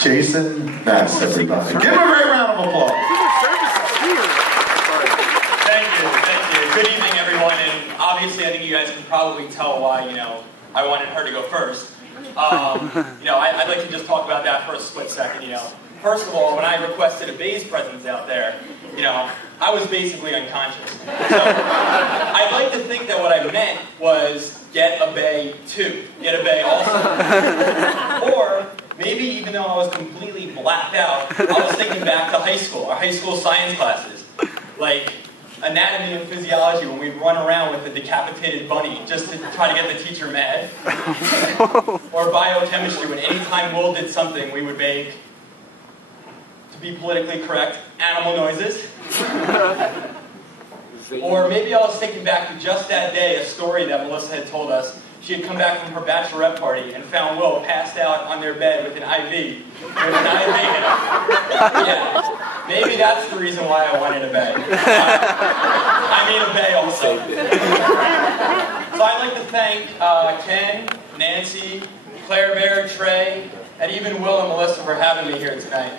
Jason Nass, everybody. Give him a great round of applause. Thank you. Good evening, everyone. And obviously, I think you guys can probably tell why, I wanted her to go first. I'd like to just talk about that for a split second, First of all, when I requested a Bay's presence out there, I was basically unconscious. So I'd like to think that what I meant was get a Bay too. Get a Bay also. Or maybe even though I was completely blacked out, I was thinking back to high school, our high school science classes. Like anatomy and physiology when we'd run around with a decapitated bunny just to try to get the teacher mad. Or biochemistry when anytime Will did something we would make, to be politically correct, animal noises. Or maybe I was thinking back to just that day, a story that Melissa had told us. She had come back from her bachelorette party and found Will passed out on their bed with an IV. With an IV in it. Yeah, maybe that's the reason why I wanted a Bay. I mean a Bay also. So I'd like to thank Ken, Nancy, Claire Bear, Trey, and even Will and Melissa for having me here tonight.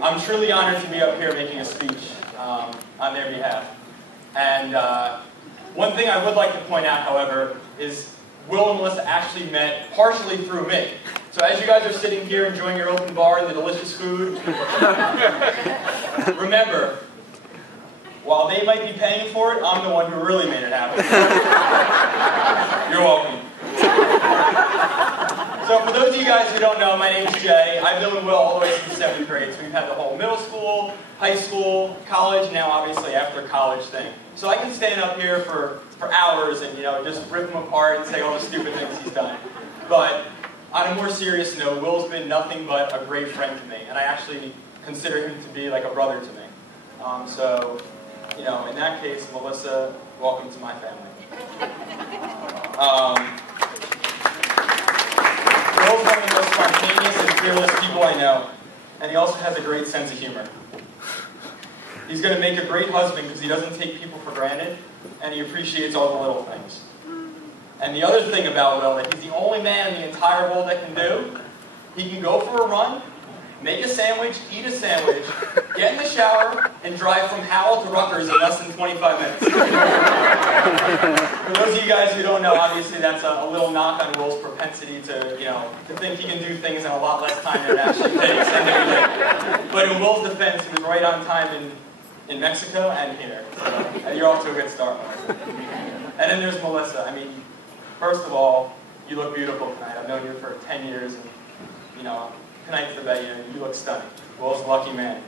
I'm truly honored to be up here making a speech on their behalf. And one thing I would like to point out, however, is Will and Melissa actually met partially through me. So as you guys are sitting here enjoying your open bar and the delicious food, remember, while they might be paying for it, I'm the one who really made it happen. You're welcome. So for those of you guys who don't know, my name's Jay. I've known Will all the way since 7th grade. So we've had the whole middle school, high school, college, now obviously after college thing. So I can stand up here for hours and just rip him apart and say all the stupid things he's done. But on a more serious note, Will's been nothing but a great friend to me. And I actually consider him to be like a brother to me. In that case, Melissa, welcome to my family. Will's one of the most spontaneous and fearless people I know, and he also has a great sense of humor. He's going to make a great husband because he doesn't take people for granted, and he appreciates all the little things. And the other thing about Will, that he's the only man in the entire world that can do, he can go for a run, make a sandwich, eat a sandwich, get in the shower, and drive from Howell to Rutgers in less than 25 minutes. For those of you guys who don't know, obviously that's a little knock on Will's propensity to think he can do things in a lot less time than it actually takes. But in Will's defense, he was right on time in Mexico and here. And you're off to a good start, Melissa. And then there's Melissa. I mean, first of all, you look beautiful tonight. I've known you for 10 years, and tonight's the day, you look stunning. Will's a lucky man.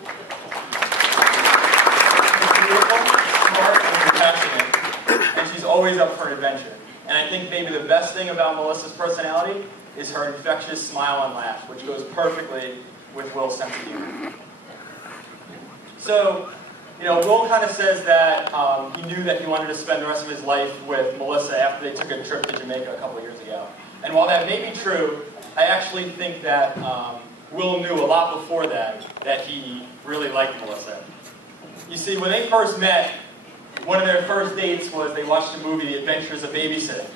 She's beautiful, smart, and compassionate, and she's always up for an adventure. And I think maybe the best thing about Melissa's personality is her infectious smile and laugh, which goes perfectly with Will's sense of humor. So, Will kind of says that he knew that he wanted to spend the rest of his life with Melissa after they took a trip to Jamaica a couple years ago. And while that may be true, I actually think that Will knew a lot before that he really liked Melissa. You see, when they first met, one of their first dates was they watched the movie The Adventures of Babysitting.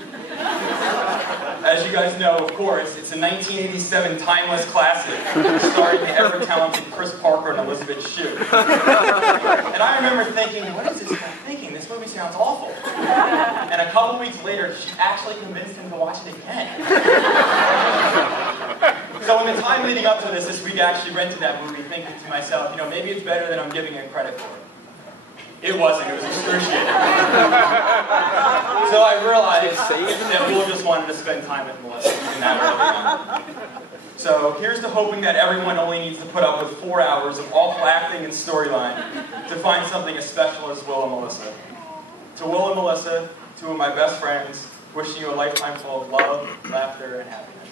As you guys know, of course, it's a 1987 timeless classic starring the ever-talented Chris Parker and Elizabeth Shue. And I remember thinking, what is this guy thinking? This movie sounds awful. And a couple weeks later, she actually convinced him to watch it again. So in the time leading up to this week I actually rented that movie thinking to myself, maybe it's better than I'm giving it credit for it. It wasn't. It was excruciating. So I realized that Will just wanted to spend time with Melissa. Even that really long. So here's to hoping that everyone only needs to put up with 4 hours of awful acting and storyline to find something as special as Will and Melissa. To Will and Melissa, two of my best friends, wishing you a lifetime full of love, laughter, and happiness.